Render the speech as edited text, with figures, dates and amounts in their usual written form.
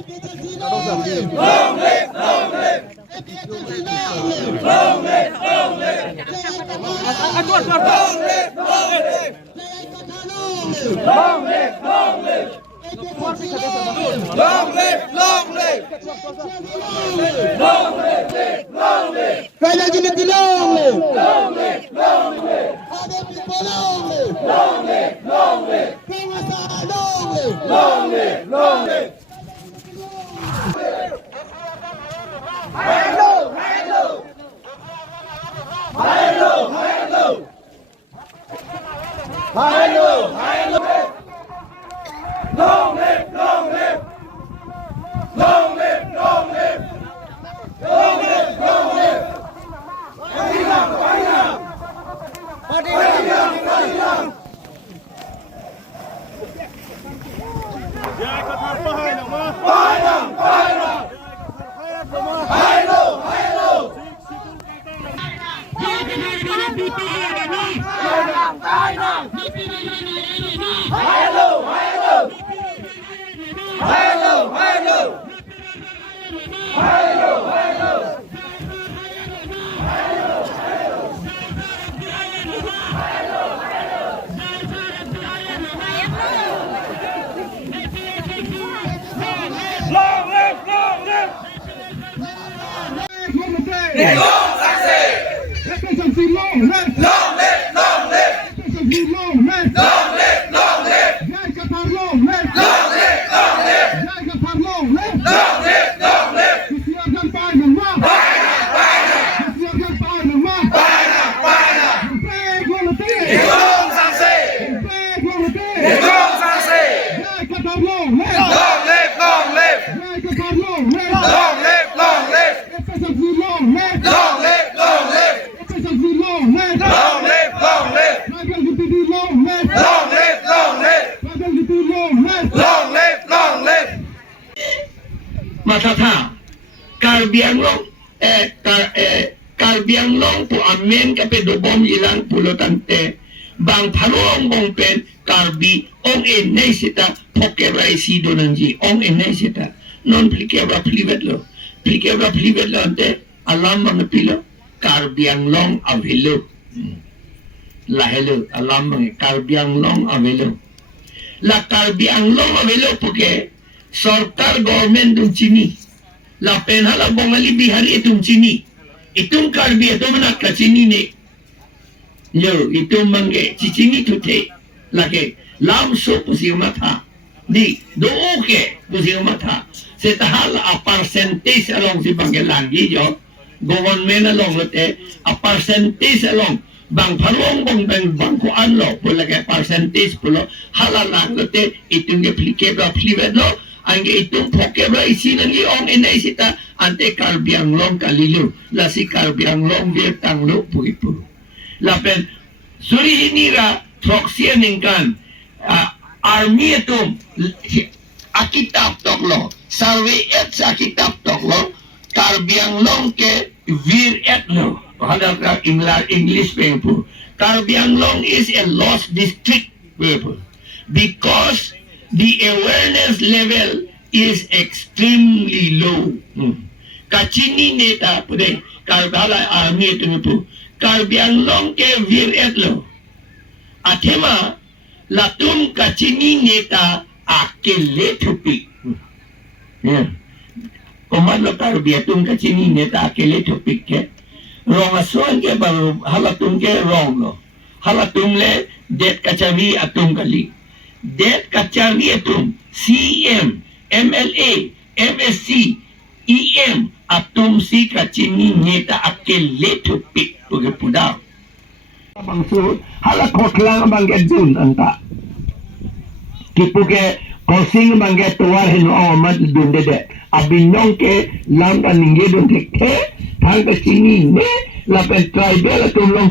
Long live! Long live! Long live! Long live! Long live! Long live! Long live! Long live! Long live! Long live! Long live! Kaya unity long live! Long live! Long live! Other people long live! Long live! Long live! Kawasa long live! Long live! Long live! High low! High low! High low! High low! High low! High low! Long live! Long live! Long live! Long live! Long live! Long live! Pahina! Pahina! Pahina! Pahina! Pahina! Pahina! High low! High low! High low! High low! High low! High low! High low! High low! Long live! Long live! Long success! Long live! Long live! Long live! Long live! Long live! Long live! Long live! Long live! Long live! Pahina! Pahina! Pahina! Long success! Long success! Long live! Long live! Long live! Long live! Long live! Long live! Long live! Long live! Long live! Long live! Long live! Long live! Long live! Long live! Matata Karbiang long Karbiang long po amen kape dobom ilang pulotante bang parong mong pen karbi ong enay sita pokerai sido nanji ong enay sita non plikebra plivet lo ante alam mga pilo Karbiang long avelo lahelo alam mga Karbiang long avelo la Karbiang long avelo porque सरकार government तुम चीनी ला पेनहाला बंगाली बिहारी तुम चीनी इतुम कार्बी तुम ना कचीनी ने जो इतुम मंगे चिचिनी तुथे लाके लाम सो पुसियमा था di do oke pusiयमा था से तहाल a percentage along si bangge lagi jo government along lote a percentage along bang parong bang ko anlo pula ke percentage pulo halalang lote itung applicable flivet lo angge itong pokebra isinangi ong inaisita ante Karbiang long kalilo la si Karbiang long virtang lo puipu lapen suri hinira troksian ingkan army itong akitap toklo sarwe et sa akitap toklo Karbiang long ke vir et lo hadap ka English people Karbiang long is a lost district people because the awareness level is extremely low. Kachini neta pude Karbala army itu Karbiang long ke vir etlo. Athema latum kachini neta akele thupi. Ya. Komando Karbiatum kachini neta akele thupi ke. Rong asuan ke baru halatum ke rong lo. Halatum le det kachavi atum kali. Det kacari atum CM, MLA, MSC, EM atum si kacini nyeta akele tupik tuge pudaw. Bang sur hala koklang bangge dun anta. Kipuke kosing bangge tuar hino amat dun dede. Abinyong ke lam kaningge dun tekte thang kacini ne lapen tribal atum long